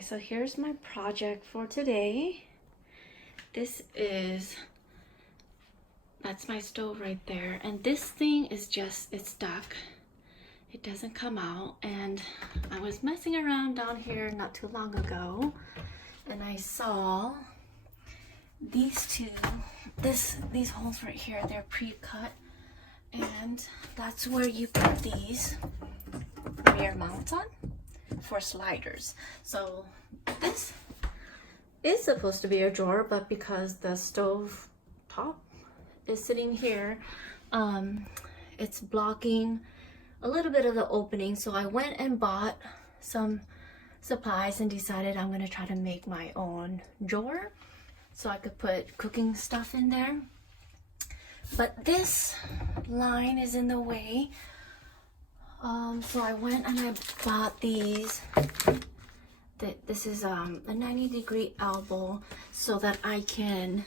So here's my project for today. That's my stove right there, and this thing is just, it's stuck. It doesn't come out, and I was messing around down here not too long ago, and I saw these these holes right here. They're pre-cut, and that's where you put these rear mounts on for sliders. So this is supposed to be a drawer, but because the stove top is sitting here, it's blocking a little bit of the opening. So I went and bought some supplies and decided I'm gonna try to make my own drawer so I could put cooking stuff in there. But this line is in the way. So I went and I bought these. This is a 90-degree elbow so that I can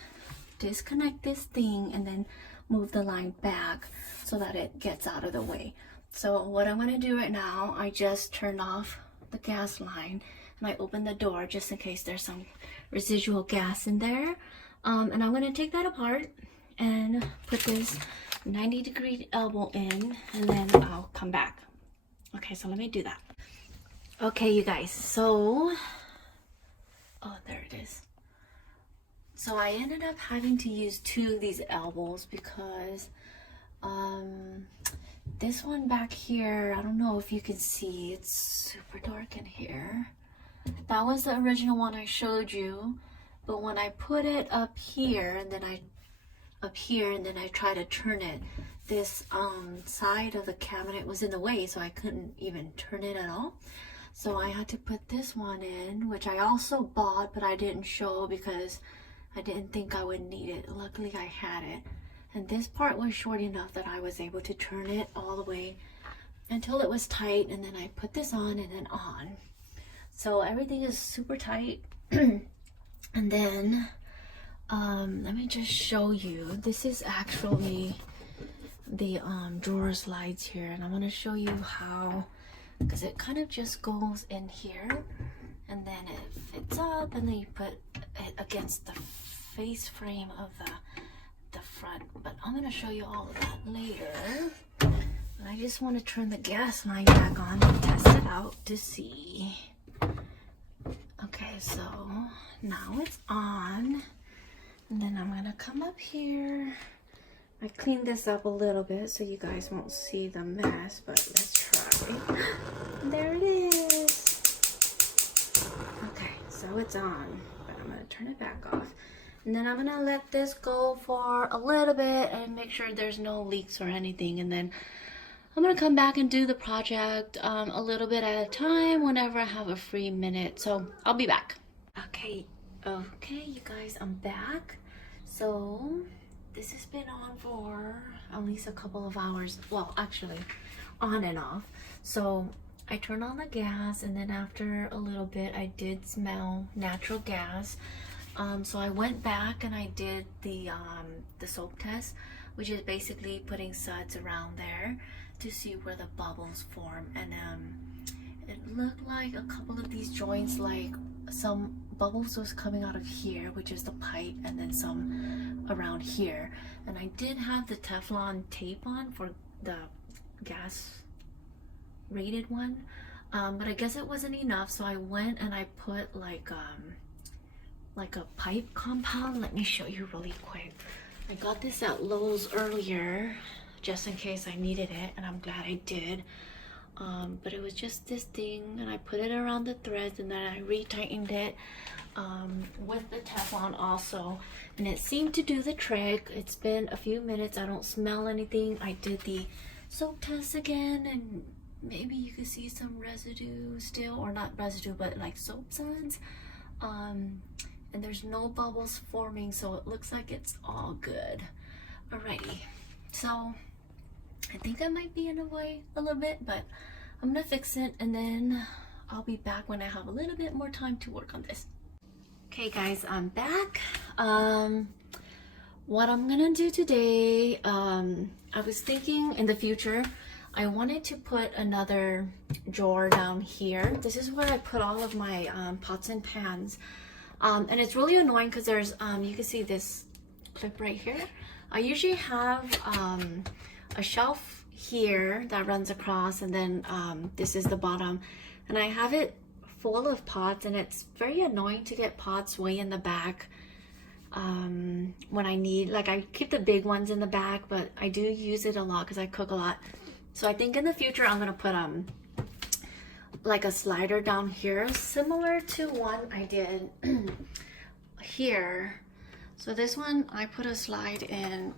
disconnect this thing and then move the line back so that it gets out of the way. So what I'm gonna do right now, I just turned off the gas line and I opened the door just in case there's some residual gas in there. And I'm gonna take that apart and put this 90-degree elbow in, and then I'll come back. Okay, so let me do that. Okay, you guys, so, oh, there it is. So I ended up having to use two of these elbows because this one back here, I don't know if you can see, it's super dark in here. That was the original one I showed you, but when I put it up here and then I try to turn it, this side of the cabinet was in the way, so I couldn't even turn it at all. So I had to put this one in, which I also bought, but I didn't show because I didn't think I would need it. Luckily I had it, and this part was short enough that I was able to turn it all the way until it was tight, and then I put this on and then on. So everything is super tight. And then let me just show you. This is actually the drawer slides here, and I'm going to show you how, because it kind of just goes in here and then it fits up, and then you put it against the face frame of the front. But I'm going to show you all of that later. But I just want to turn the gas line back on and test it out to see. Okay, so now it's on. And then I'm gonna come up here. I cleaned this up a little bit so you guys won't see the mess, but let's try. There it is. Okay, so it's on, but I'm gonna turn it back off. And then I'm gonna let this go for a little bit and make sure there's no leaks or anything. And then I'm gonna come back and do the project a little bit at a time whenever I have a free minute. So I'll be back. Okay, you guys, I'm back. So this has been on for at least a couple of hours. Well, actually, on and off. So I turned on the gas, and then after a little bit, I did smell natural gas. So I went back and I did the soap test, which is basically putting suds around there to see where the bubbles form. And it looked like a couple of these joints, like some bubbles was coming out of here, which is the pipe, and then some around here. And I did have the Teflon tape on for the gas rated one, but I guess it wasn't enough, so I went and I put like a pipe compound. Let me show you really quick. I got this at Lowe's earlier just in case I needed it, and I'm glad I did. But it was just this thing, and I put it around the threads, and then I retightened it with the Teflon also, and it seemed to do the trick. It's been a few minutes. I don't smell anything. I did the soap test again, and maybe you can see some residue still, or not residue, but like soap suds. And there's no bubbles forming, so it looks like it's all good. Alrighty, so I think I might be in the way a little bit, but I'm gonna fix it, and then I'll be back when I have a little bit more time to work on this. Okay guys, I'm back. What I'm gonna do today, I was thinking in the future, I wanted to put another drawer down here. This is where I put all of my pots and pans. And it's really annoying because there's, you can see this clip right here. I usually have a shelf here that runs across, and then this is the bottom. And I have it full of pots, and it's very annoying to get pots way in the back. When I need, like, I keep the big ones in the back, but I do use it a lot because I cook a lot. So I think in the future I'm gonna put like a slider down here, similar to one I did here. So this one I put a sliding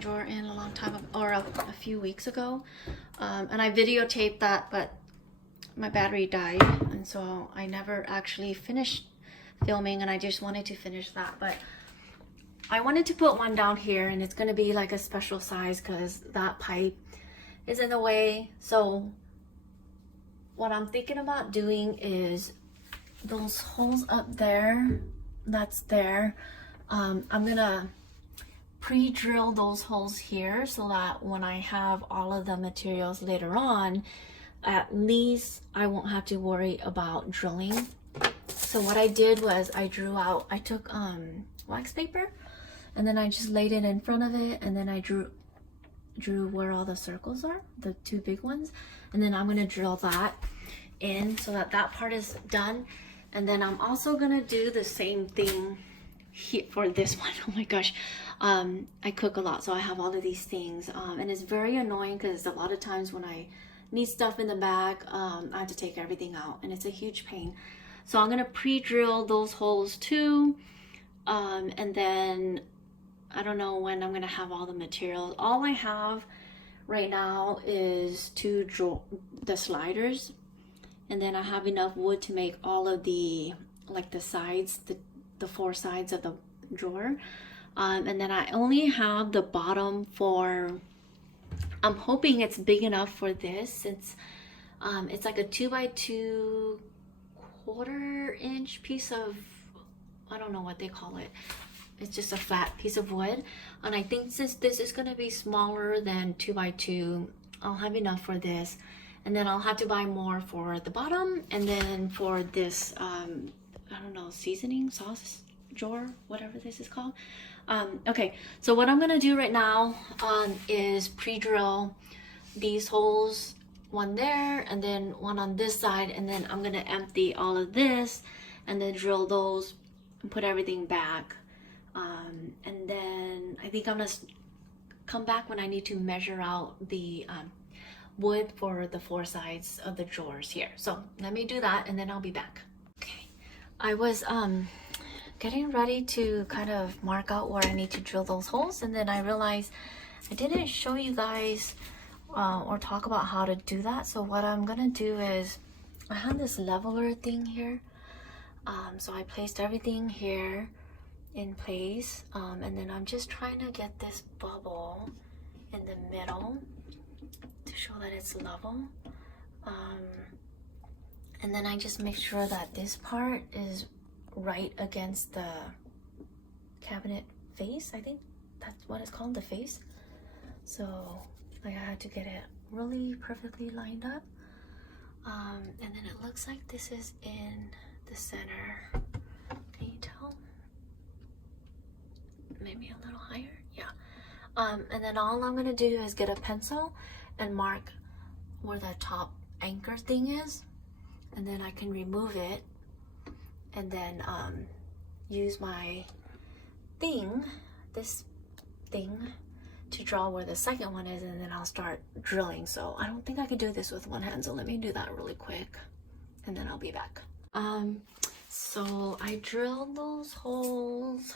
drawer in a long time ago, or a few weeks ago, and I videotaped that, but my battery died, and so I never actually finished filming, and I just wanted to finish that. But I wanted to put one down here, and it's going to be like a special size because that pipe is in the way. So what I'm thinking about doing is those holes up there, that's there, I'm gonna pre-drill those holes here so that when I have all of the materials later on, at least I won't have to worry about drilling. So what I did was I took wax paper, and then I just laid it in front of it, and then I drew where all the circles are, the two big ones, and then I'm going to drill that in so that that part is done. And then I'm also going to do the same thing here for this one. Oh my gosh, I cook a lot, so I have all of these things, and it's very annoying because a lot of times when I need stuff in the back, I have to take everything out, and it's a huge pain. So I'm going to pre-drill those holes too, and then I don't know when I'm going to have all the materials. All I have right now is the sliders, and then I have enough wood to make all of the, like the sides, the four sides of the drawer. And then I only have the bottom for, I'm hoping it's big enough for this, since it's like a 2x2 1/4-inch piece of, I don't know what they call it. It's just a flat piece of wood. And I think since this is going to be smaller than 2x2, I'll have enough for this. And then I'll have to buy more for the bottom. And then for this, I don't know, seasoning, sauce drawer, whatever this is called. Okay, so what I'm going to do right now is pre-drill these holes, one there and then one on this side. And then I'm going to empty all of this and then drill those and put everything back. And then I think I'm gonna come back when I need to measure out the wood for the four sides of the drawers here. So let me do that and then I'll be back. Okay, I was getting ready to kind of mark out where I need to drill those holes, and then I realized I didn't show you guys or talk about how to do that. So what I'm gonna do is, I have this leveler thing here, so I placed everything here in place, and then I'm just trying to get this bubble in the middle to show that it's level, and then I just make sure that this part is right against the cabinet face. I think that's what it's called, the face. So like I had to get it really perfectly lined up, and then it looks like this is in the center. Can you tell? Maybe a little higher, yeah. And then all I'm gonna do is get a pencil and mark where the top anchor thing is, and then I can remove it, and then use my thing, this thing, to draw where the second one is, and then I'll start drilling. So I don't think I can do this with one hand, so let me do that really quick and then I'll be back. So I drilled those holes.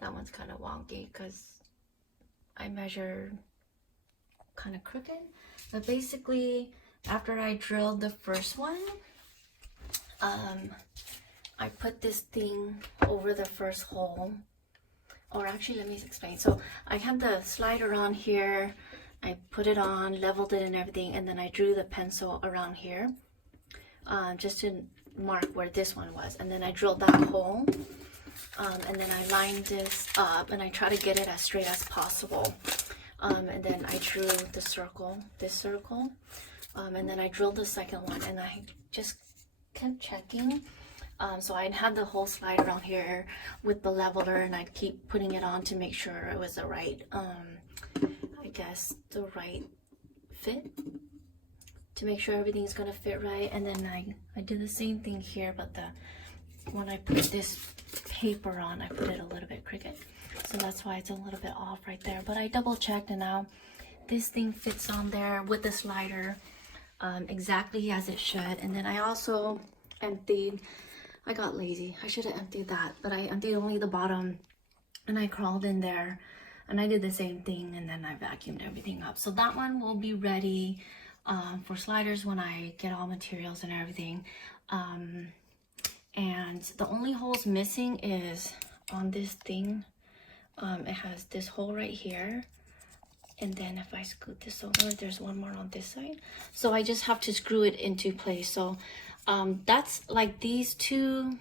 That one's kind of wonky because I measured kind of crooked. But basically, after I drilled the first one, I put this thing over the first hole. Or actually, let me explain. So I have the slider on here. I put it on, leveled it and everything, and then I drew the pencil around here, just to mark where this one was. And then I drilled that hole. And then I lined this up, and I try to get it as straight as possible. and then I drew the circle, this circle, and then I drilled the second one, and I just kept checking. So I'd have the whole slide around here with the leveler, and I'd keep putting it on to make sure it was the right, I guess, the right fit, to make sure everything's gonna fit right. And then I did the same thing here, but when I put this paper on, I put it a little bit crooked. So that's why it's a little bit off right there. But I double checked, and now this thing fits on there with the slider exactly as it should. And then I also emptied, I got lazy, I should have emptied that, but I emptied only the bottom, and I crawled in there and I did the same thing, and then I vacuumed everything up. So that one will be ready for sliders when I get all materials and everything. And the only holes missing is on this thing. It has this hole right here, and then if I scoot this over, there's one more on this side. So I just have to screw it into place. So that's like these two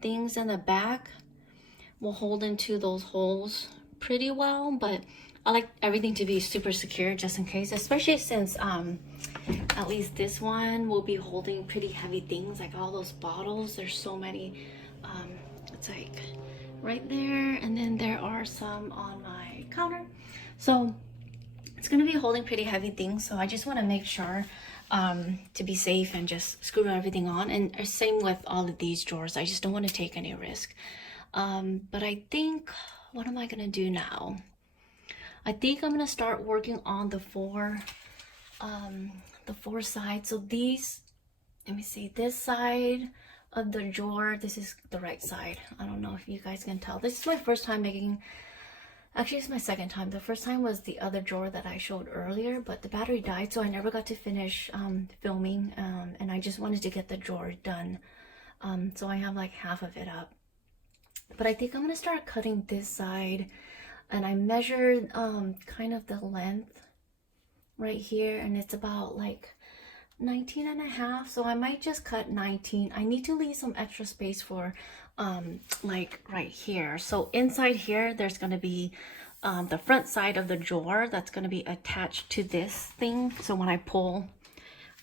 things in the back will hold into those holes pretty well, but I like everything to be super secure just in case, especially since at least this one will be holding pretty heavy things, like all those bottles. There's so many. It's like right there, and then there are some on my counter, so it's going to be holding pretty heavy things. So I just want to make sure to be safe and just screw everything on. And same with all of these drawers, I just don't want to take any risk. But I think, what am I going to do now? I think I'm going to start working on the four sides. So these, let me see, this side of the drawer, this is the right side. I don't know if you guys can tell. This is my first time making, actually it's my second time. The first time was the other drawer that I showed earlier, but the battery died, so I never got to finish filming, and I just wanted to get the drawer done. So I have like half of it up. But I think I'm gonna start cutting this side, and I measured kind of the length right here, and it's about like 19 and a half, so I might just cut 19. I need to leave some extra space for like right here. So inside here, there's going to be the front side of the drawer that's going to be attached to this thing. So when I pull,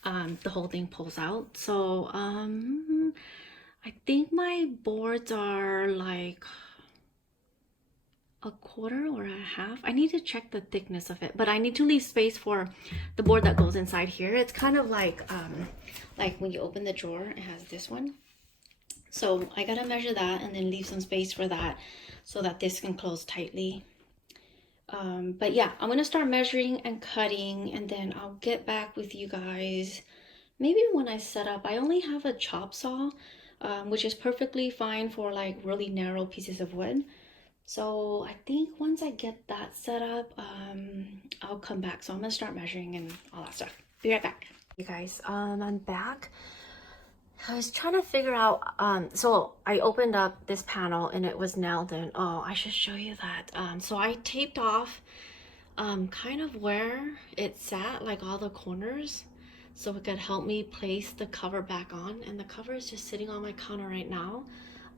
the whole thing pulls out. So I think my boards are like a quarter or a half. I need to check the thickness of it, but I need to leave space for the board that goes inside here. It's kind of like when you open the drawer, it has this one. So I gotta measure that and then leave some space for that so that this can close tightly. But yeah, I'm gonna start measuring and cutting, and then I'll get back with you guys maybe when I set up. I only have a chop saw, which is perfectly fine for like really narrow pieces of wood. So I think once I get that set up, I'll come back. So I'm gonna start measuring and all that stuff. Be right back. You guys, I'm back. I was trying to figure out, so I opened up this panel and it was nailed in. Oh, I should show you that. So I taped off kind of where it sat, like all the corners, so it could help me place the cover back on. And the cover is just sitting on my counter right now.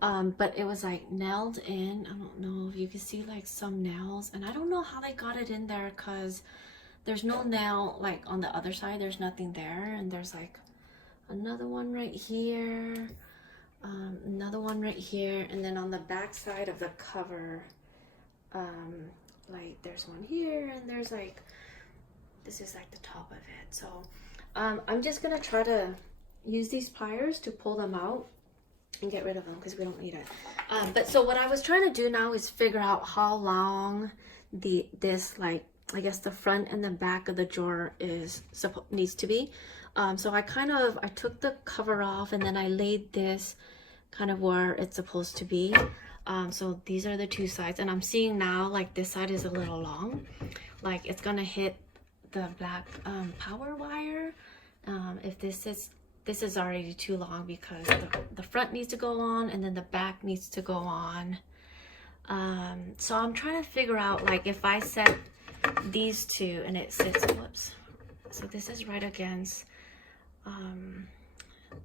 But it was like nailed in. I don't know if you can see like some nails, and I don't know how they got it in there because there's no nail like on the other side. There's nothing there, and there's like another one right here, another one right here, and then on the back side of the cover, like there's one here, and there's like, this is like the top of it. So I'm just gonna try to use these pliers to pull them out and get rid of them because we don't need it. But so what I was trying to do now is figure out how long this like, I guess the front and the back of the drawer needs to be. So I took the cover off, and then I laid this kind of where it's supposed to be. So these are the two sides, and I'm seeing now like this side is a little long, like it's gonna hit the black power wire. If this is already too long because the front needs to go on and then the back needs to go on. So I'm trying to figure out, like, if I set these two and it sits, whoops, so this is right against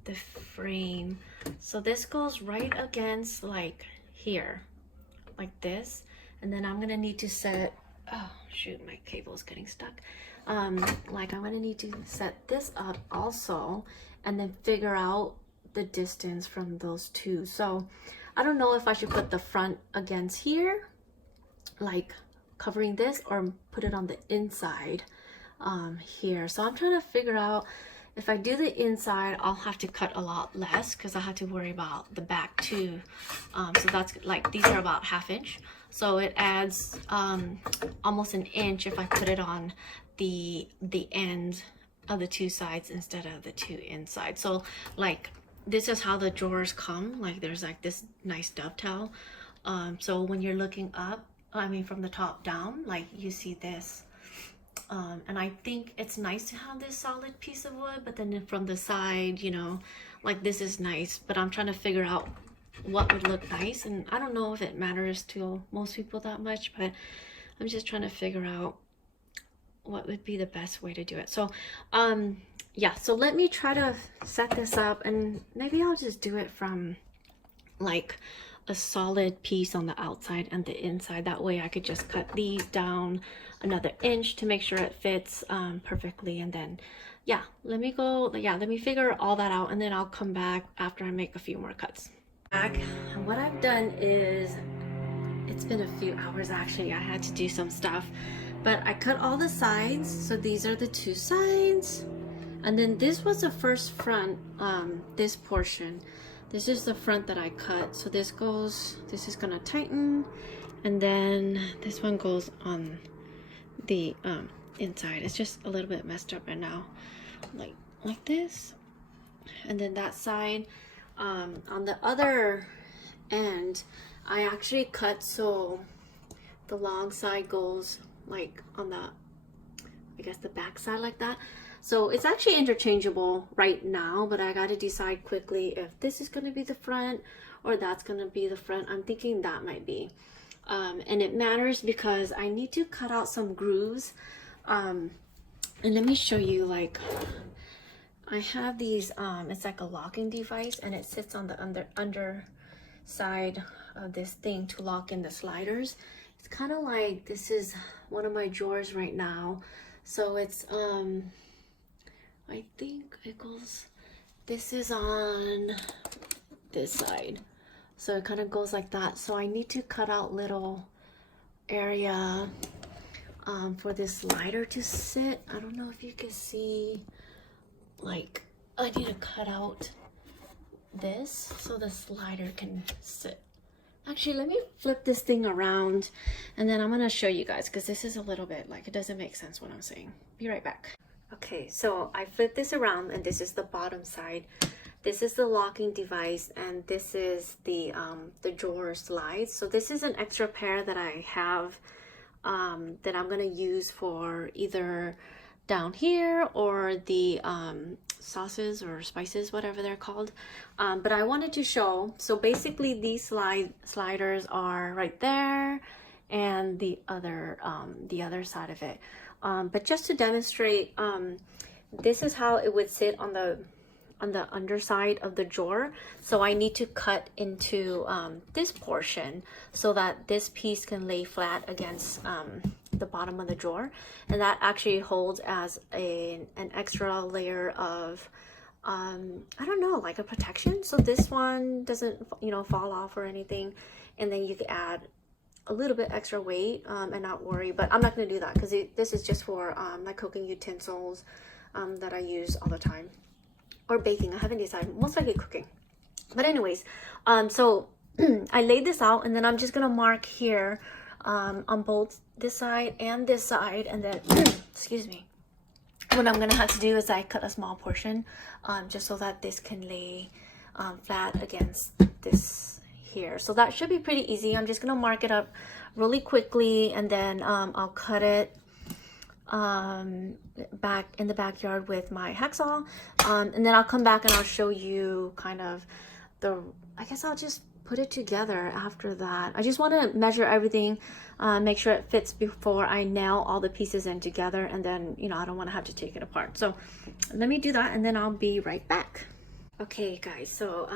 the frame, so this goes right against like here, like this, and then I'm gonna need to set oh shoot, my cable is getting stuck. Like I'm gonna need to set this up also and then figure out the distance from those two. So I don't know if I should put the front against here, like covering this, or put it on the inside here. So I'm trying to figure out, if I do the inside, I'll have to cut a lot less because I have to worry about the back too. So that's like, these are about 1/2 inch. So it adds almost 1 inch if I put it on the end of the two sides instead of the two inside. So like, this is how the drawers come. Like there's like this nice dovetail. So when you're looking up, I mean from the top down, like you see this. And I think it's nice to have this solid piece of wood, but then from the side, you know, like this is nice, but I'm trying to figure out what would look nice. And I don't know if it matters to most people that much, but I'm just trying to figure out what would be the best way to do it. So, yeah, so let me try to set this up, and maybe I'll just do it from like a solid piece on the outside and the inside. That way I could just cut these down another inch to make sure it fits perfectly. And then yeah, let me figure all that out, and then I'll come back after I make a few more cuts. What I've done is, it's been a few hours actually, I had to do some stuff, but I cut all the sides. So these are the two sides, and then this was the first front, this portion. This is the front that I cut. So this is gonna tighten, and then this one goes on the inside. It's just a little bit messed up right now, like this. And then that side, on the other end, I actually cut so the long side goes like on the, I guess the back side like that. So it's actually interchangeable right now, but I got to decide quickly if this is going to be the front or that's going to be the front. I'm thinking that might be. And it matters because I need to cut out some grooves. And let me show you, like, I have these, it's like a locking device, and it sits on the underside of this thing to lock in the sliders. It's kind of like, this is one of my drawers right now. So it's, I think it goes, this is on this side, so it kind of goes like that. So I need to cut out little area for this slider to sit. I don't know if you can see, like I need to cut out this so the slider can sit. Actually, let me flip this thing around, and then I'm gonna show you guys, because this is a little bit like, it doesn't make sense what I'm saying. Be right back. Okay, so I flipped this around, and this is the bottom side. This is the locking device, and this is the drawer slides. So this is an extra pair that I have that I'm gonna use for either down here or the sauces or spices, whatever they're called. But I wanted to show, so basically these sliders are right there, and the other side of it. But just to demonstrate, this is how it would sit on the underside of the drawer. So I need to cut into this portion so that this piece can lay flat against the bottom of the drawer, and that actually holds as an extra layer of I don't know, like a protection, so this one doesn't, you know, fall off or anything. And then you could add a little bit extra weight and not worry, but I'm not going to do that because this is just for my cooking utensils that I use all the time, or baking. I haven't decided, most likely cooking. But anyways, so I laid this out, and then I'm just gonna mark here on both this side and this side, and then excuse me, what I'm gonna have to do is I cut a small portion just so that this can lay flat against this here. So that should be pretty easy. I'm just gonna mark it up really quickly, and then I'll cut it back in the backyard with my hacksaw, and then I'll come back and I'll show you kind of I guess I'll just put it together after that. I just want to measure everything, make sure it fits before I nail all the pieces in together, and then, you know, I don't want to have to take it apart. So let me do that, and then I'll be right back. Okay guys, so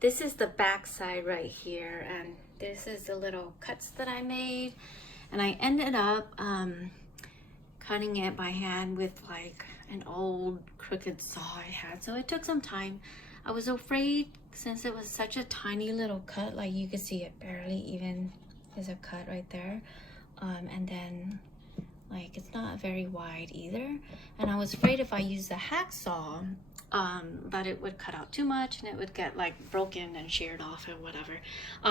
this is the back side right here, and this is the little cuts that I made. and I ended up cutting it by hand with like an old crooked saw I had, so it took some time. I was afraid since it was such a tiny little cut, like you can see it barely even is a cut right there, and then like it's not very wide either, and I was afraid if I used the hacksaw that it would cut out too much and it would get like broken and sheared off or whatever.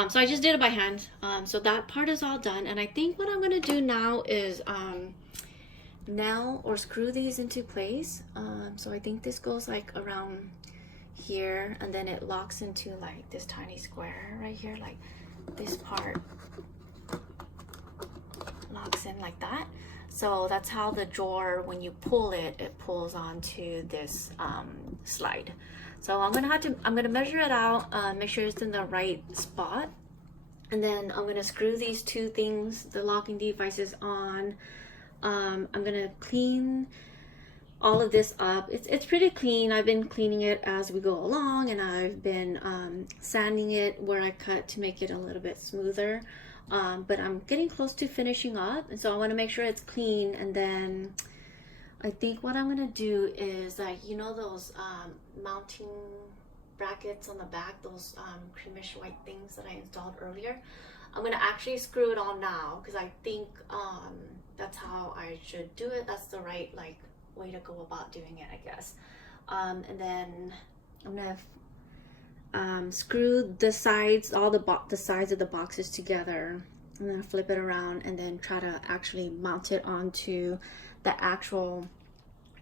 So I just did it by hand. So that part is all done, and I think what I'm gonna do now is nail or screw these into place. So I think this goes like around here, and then it locks into like this tiny square right here, like this part locks in like that. So that's how the drawer, when you pull it, it pulls onto this slide. So I'm gonna measure it out, make sure it's in the right spot, and then I'm gonna screw these two things, the locking devices, on. I'm gonna clean all of this up. It's pretty clean. I've been cleaning it as we go along, and I've been sanding it where I cut to make it a little bit smoother. But I'm getting close to finishing up, and so I want to make sure it's clean. And then I think what I'm gonna do is, like, you know those mounting brackets on the back, those creamish white things that I installed earlier, I'm gonna actually screw it on now, because I think that's how I should do it. That's the right like way to go about doing it, I guess. And then I'm gonna screw the sides, all the sides of the boxes together, and then flip it around, and then try to actually mount it onto the actual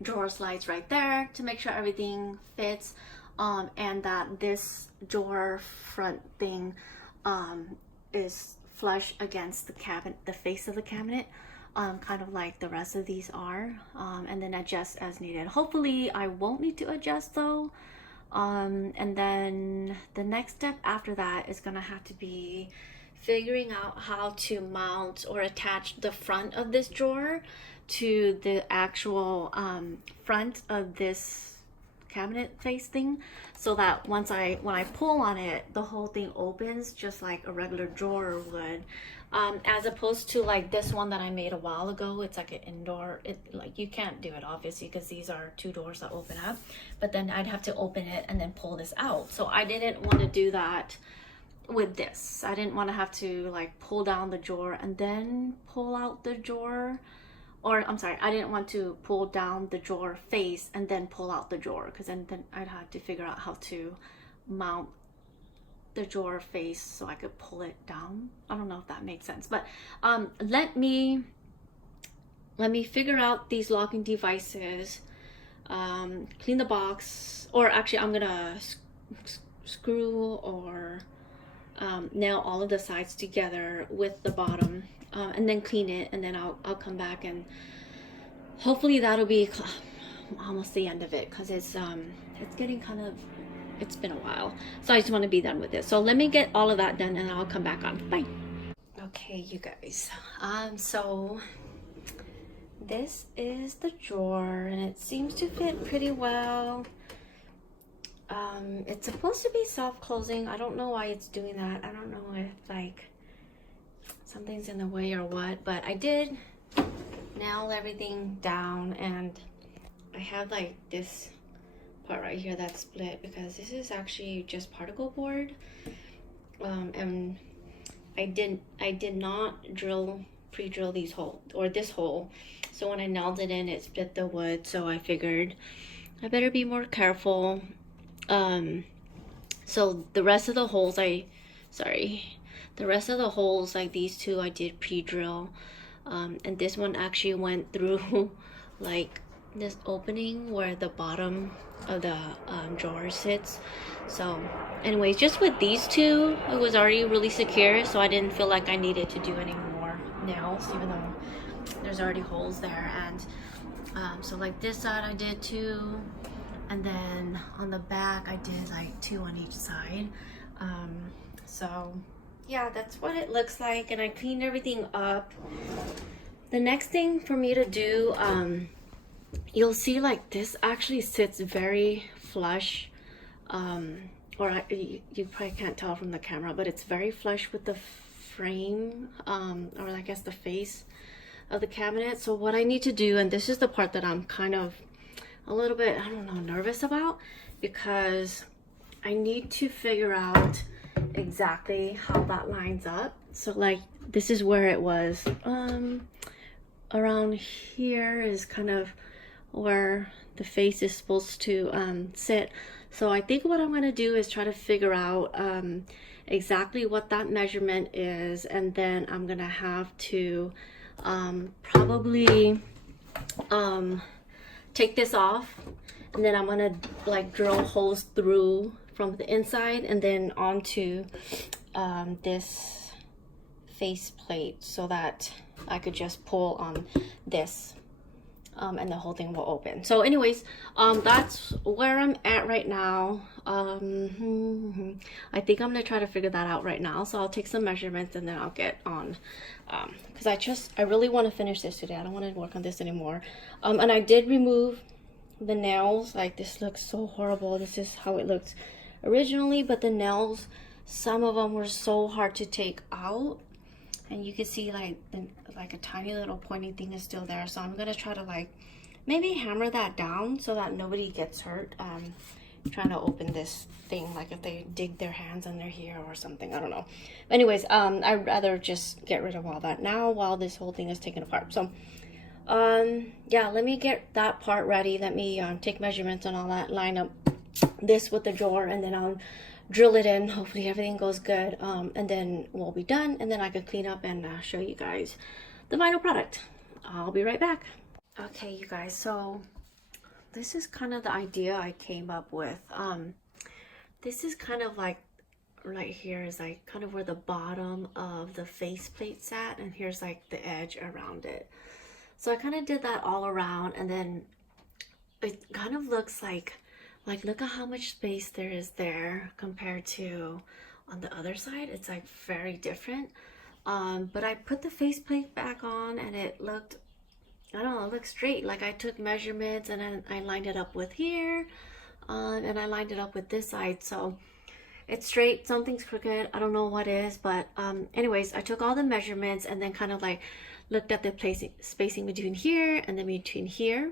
drawer slides right there to make sure everything fits, and that this drawer front thing is flush against the cabinet, the face of the cabinet, kind of like the rest of these are, and then adjust as needed. Hopefully I won't need to adjust though. And then the next step after that is gonna have to be figuring out how to mount or attach the front of this drawer to the actual front of this cabinet face thing, so that when I pull on it, the whole thing opens just like a regular drawer would, as opposed to like this one that I made a while ago. It's like an indoor, like you can't do it obviously because these are two doors that open up, but then I'd have to open it and then pull this out. So I didn't want to do that with this. I didn't want to have to like pull down the drawer and then pull out the drawer. Or I'm sorry, I didn't want to pull down the drawer face and then pull out the drawer, because then I'd have to figure out how to mount the drawer face so I could pull it down. I don't know if that makes sense, but let me figure out these locking devices, clean the box, or actually I'm gonna screw or nail all of the sides together with the bottom, and then clean it, and then I'll come back, and hopefully that'll be almost the end of it, because it's getting kind of, it's been a while, so I just want to be done with it. So let me get all of that done and I'll come back on. Bye. Okay, you guys, so this is the drawer, and it seems to fit pretty well. It's supposed to be self-closing. I don't know why it's doing that. I don't know if like something's in the way or what, but I did nail everything down, and I have like this part right here that's split because this is actually just particle board, and I did not pre-drill these holes, or this hole, so when I nailed it in, it split the wood. So I figured I better be more careful. So the rest of the holes, the rest of the holes, like these two, I did pre-drill, and this one actually went through like this opening where the bottom of the drawer sits. So anyways, just with these two, it was already really secure, so I didn't feel like I needed to do any more nails, even though there's already holes there. And so like this side I did two, and then on the back I did like two on each side. So yeah, that's what it looks like, and I cleaned everything up. The next thing for me to do, you'll see like this actually sits very flush, or you probably can't tell from the camera, but it's very flush with the frame, or I guess the face of the cabinet. So what I need to do, and this is the part that I'm kind of a little bit, I don't know, nervous about, because I need to figure out exactly how that lines up. So like this is where it was, around here is kind of where the face is supposed to sit. So I think what I'm going to do is try to figure out exactly what that measurement is, and then I'm going to have to probably take this off, and then I'm going to like drill holes through from the inside and then onto this face plate so that I could just pull on this and the whole thing will open. So anyways, that's where I'm at right now. I think I'm gonna try to figure that out right now. So I'll take some measurements and then I'll get on, because I really want to finish this today. I don't want to work on this anymore. And I did remove the nails. Like, this looks so horrible. This is how it looked originally, but the nails, some of them were so hard to take out, and you can see like a tiny little pointy thing is still there. So I'm gonna try to like maybe hammer that down so that nobody gets hurt trying to open this thing, like if they dig their hands under here or something, I don't know. Anyways, I'd rather just get rid of all that now while this whole thing is taken apart. So yeah, let me get that part ready. Let me take measurements and all that, line up this with the drawer, and then I'll drill it in. Hopefully everything goes good, and then we'll be done, and then I could clean up and show you guys the final product. I'll be right back. Okay, you guys, so this is kind of the idea I came up with. This is kind of like right here is like kind of where the bottom of the faceplate sat, and here's like the edge around it. So I kind of did that all around, and then it kind of looks like look at how much space there is there compared to on the other side. It's like very different. But I put the faceplate back on and it looked, I don't know, it looked straight. Like I took measurements and then I lined it up with here, and I lined it up with this side. So it's straight. Something's crooked. I don't know what is, but anyways, I took all the measurements and then kind of like looked at the spacing between here and then between here.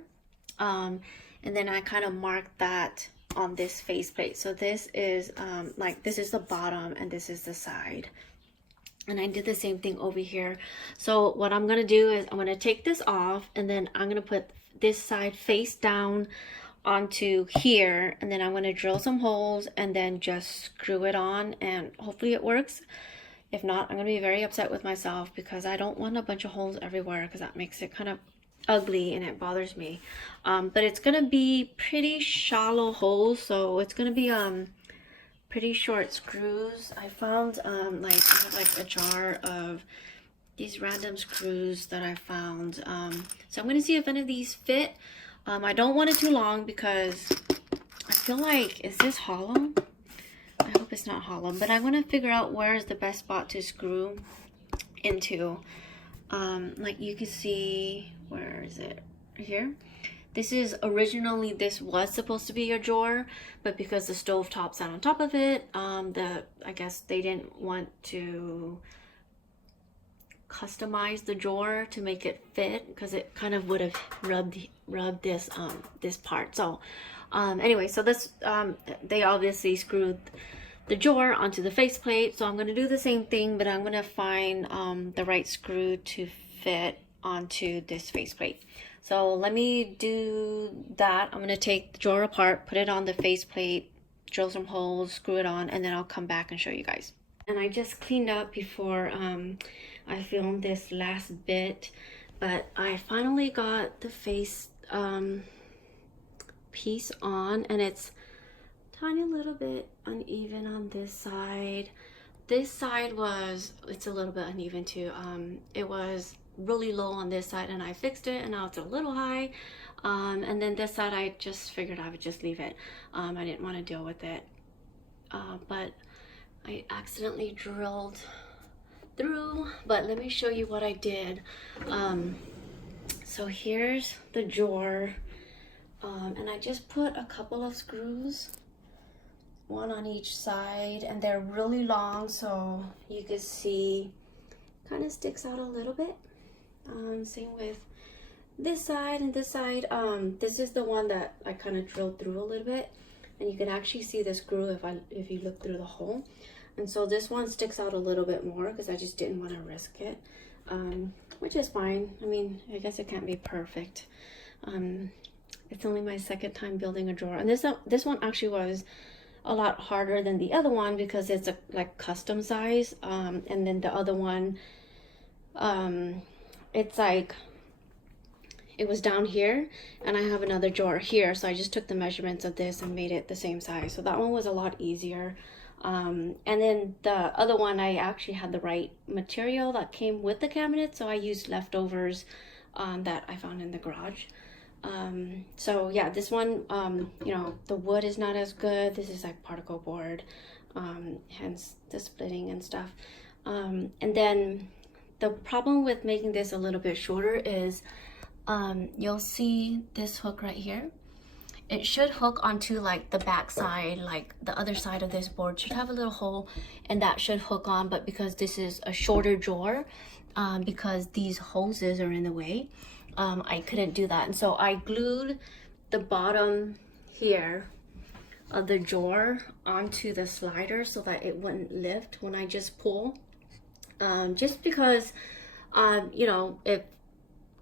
And then I kind of marked that on this faceplate. So this is like, this is the bottom and this is the side. And I did the same thing over here. So what I'm gonna do is I'm gonna take this off, and then I'm gonna put this side face down onto here, and then I'm gonna drill some holes and then just screw it on, and hopefully it works. If not, I'm gonna be very upset with myself because I don't want a bunch of holes everywhere, because that makes it kind of ugly and it bothers me. But it's gonna be pretty shallow holes, so it's gonna be pretty short screws. I found like I have like a jar of these random screws that I found. So I'm gonna see if any of these fit. I don't want it too long because I feel like, is this hollow? I hope it's not hollow, but I'm gonna figure out where is the best spot to screw into. Like you can see, where is it? Right here. This is originally, this was supposed to be a drawer, but because the stove top sat on top of it, I guess they didn't want to customize the drawer to make it fit, because it kind of would have rubbed this this part. So anyway, so this they obviously screwed the drawer onto the faceplate. So I'm going to do the same thing, but I'm going to find the right screw to fit onto this faceplate. So let me do that. I'm going to take the drawer apart, put it on the faceplate, drill some holes, screw it on, and then I'll come back and show you guys. And I just cleaned up before I filmed this last bit, but I finally got the face piece on, and it's tiny little bit uneven on this side. This side it's a little bit uneven too. It was really low on this side and I fixed it, and now it's a little high. And then this side I just figured I would just leave it. I didn't want to deal with it, but I accidentally drilled through. But let me show you what I did. So here's the drawer, and I just put a couple of screws, one on each side, and they're really long, so you can see kind of sticks out a little bit. Same with this side and this side. This is the one that I kind of drilled through a little bit, and you can actually see the screw if you look through the hole. And so this one sticks out a little bit more because I just didn't want to risk it, which is fine. I mean, I guess it can't be perfect. It's only my second time building a drawer, and this one actually was a lot harder than the other one because it's a like custom size, and then the other one, it's like it was down here, and I have another drawer here, so I just took the measurements of this and made it the same size. So that one was a lot easier. And then the other one, I actually had the right material that came with the cabinet, so I used leftovers that I found in the garage. So yeah, this one, you know, the wood is not as good. This is like particle board, hence the splitting and stuff. And then the problem with making this a little bit shorter is you'll see this hook right here. It should hook onto like the back side, like the other side of this board should have a little hole, and that should hook on. But because this is a shorter drawer, because these hoses are in the way, I couldn't do that. And so I glued the bottom here of the drawer onto the slider so that it wouldn't lift when I just pull. Just because, you know, if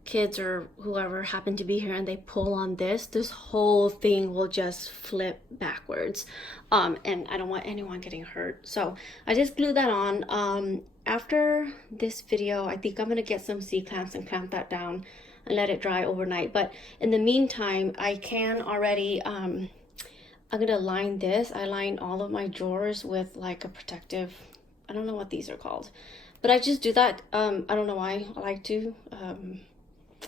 kids or whoever happen to be here and they pull on this whole thing will just flip backwards, and I don't want anyone getting hurt. So I just glued that on. After this video, I think I'm gonna get some C-clamps and clamp that down and let it dry overnight. But in the meantime, I can already I'm gonna line this. I lined all of my drawers with like a protective, I don't know what these are called, but I just do that. I don't know why I like to.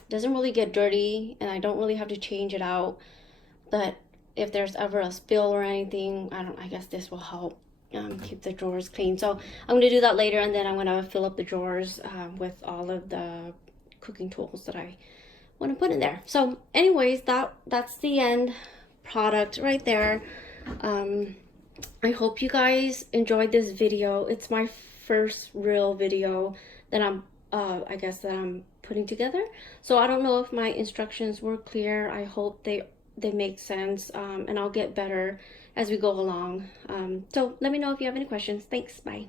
Doesn't really get dirty, and I don't really have to change it out. But if there's ever a spill or anything, I guess this will help keep the drawers clean. So I'm gonna do that later, and then I'm gonna fill up the drawers with all of the cooking tools that I want to put in there. So anyways, that's the end product right there. I hope you guys enjoyed this video. It's my first real video that I'm I guess that I'm putting together, so I don't know if my instructions were clear. I hope they make sense, and I'll get better as we go along. So let me know if you have any questions. Thanks. Bye.